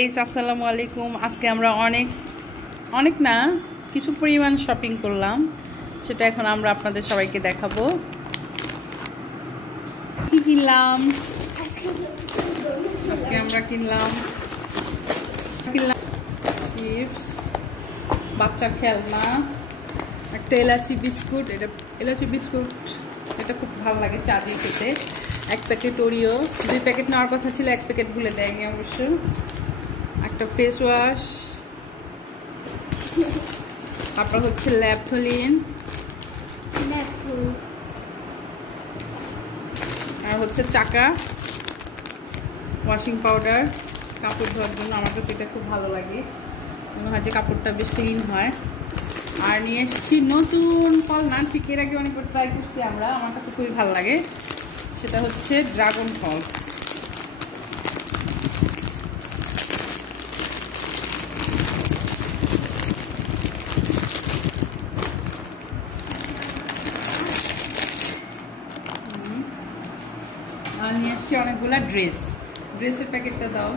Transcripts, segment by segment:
Guys, আসসালামু আলাইকুম। আজকে আমরা অনেক না কিছু পরিমাণ শপিং করলাম, সেটা এখন আমরা আপনাদের সবাইকে দেখাবো। কি কিনলাম আজকে? আমরা কিনলাম চিপস, বাচ্চার খেলনা, একটা এলাচি বিস্কুট। এটা খুব ভালো লাগে চা দিয়ে খেতে। এক প্যাকেট ওরিও, 2 প্যাকেট নেওয়ার কথা ছিল, 1 প্যাকেট ভুলে দেয়নি অবশ্য। একটা ফেস ওয়াশ, তারপর হচ্ছে ল্যাপথলিন, আর হচ্ছে চাকা ওয়াশিং পাউডার কাপড় ধোয়ার জন্য। আমার কাছে এটা খুব ভালো লাগে, মনে হয় যে কাপড়টা বেশ ক্লিন হয়। আর নিয়ে এসেছি নতুন ফল, না ঠিক এর আগে অনেকবার ট্রাই করছি আমরা, আমার কাছে খুবই ভালো লাগে। সেটা হচ্ছে ড্রাগন ফল। আর নিয়ে এসেছি অনেকগুলা ড্রেসের প্যাকেটটা দাও।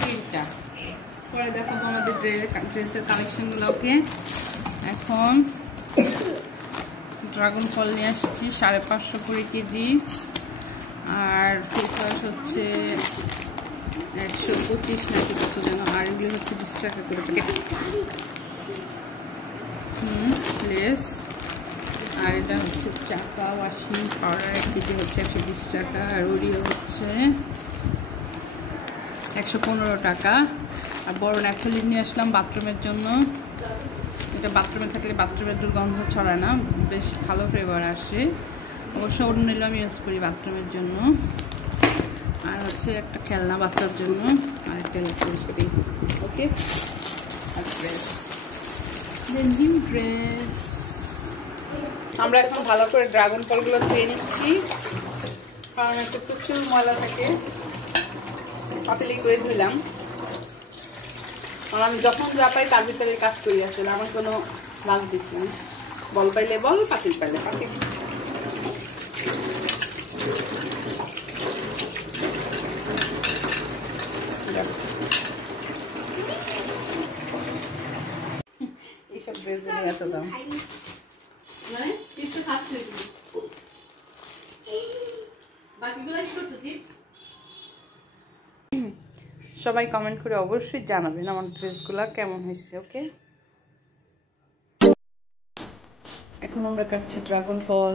তিনটা পরে দেখো আমাদের ড্রেসের কালেকশনগুলো। ওকে, এখন ড্রাগন ফল নিয়ে আসছি 550 করে কেজি। আর ফেস ওয়াশ হচ্ছে 125 নাকি কত যেন। আর এগুলো হচ্ছে 20 টাকা করে প্যাকেট। লেস। আর এটা হচ্ছে চাকা ওয়াশিং পাউডার, 1 কেজি হচ্ছে 120 টাকা। আর ওরিও হচ্ছে 115 টাকা। আর বড় ন্যাপথলিন নিয়ে আসলাম বাথরুমের জন্য। এটা বাথরুমে থাকলে বাথরুমের দুর্গন্ধ ছড়ায় না, বেশ ভালো ফ্লেভার আসে। অবশ্য অন্য নিলেও আমি ইউজ করি বাথরুমের জন্য। আর হচ্ছে একটা খেলনা বাচ্চার জন্য, আর একটা ইলেকট্রনিক্স। ওকে, আর ড্রেস, নিউ ড্রেস। আমরা এখন ভালো করে ড্রাগন ফলগুলো ধুয়ে নিচ্ছি, কারণ একটা প্রচুর ময়লা থাকে। পাতলি করে ধুলাম, আর আমি যখন যা পাই তার ভিতরে কাজ করি। আসলে আমার কোনো লাভ দিস না, বল পাইলে বল, পাতিল পাইলে পাতিল। এইসব ড্রেসগুলো এত দাম। সবাই কমেন্ট করে অবশ্যই জানাবেন আমার ড্রেসগুলো কেমন হয়েছে। ওকে, এখন আমরা কাটছি ড্রাগন ফল।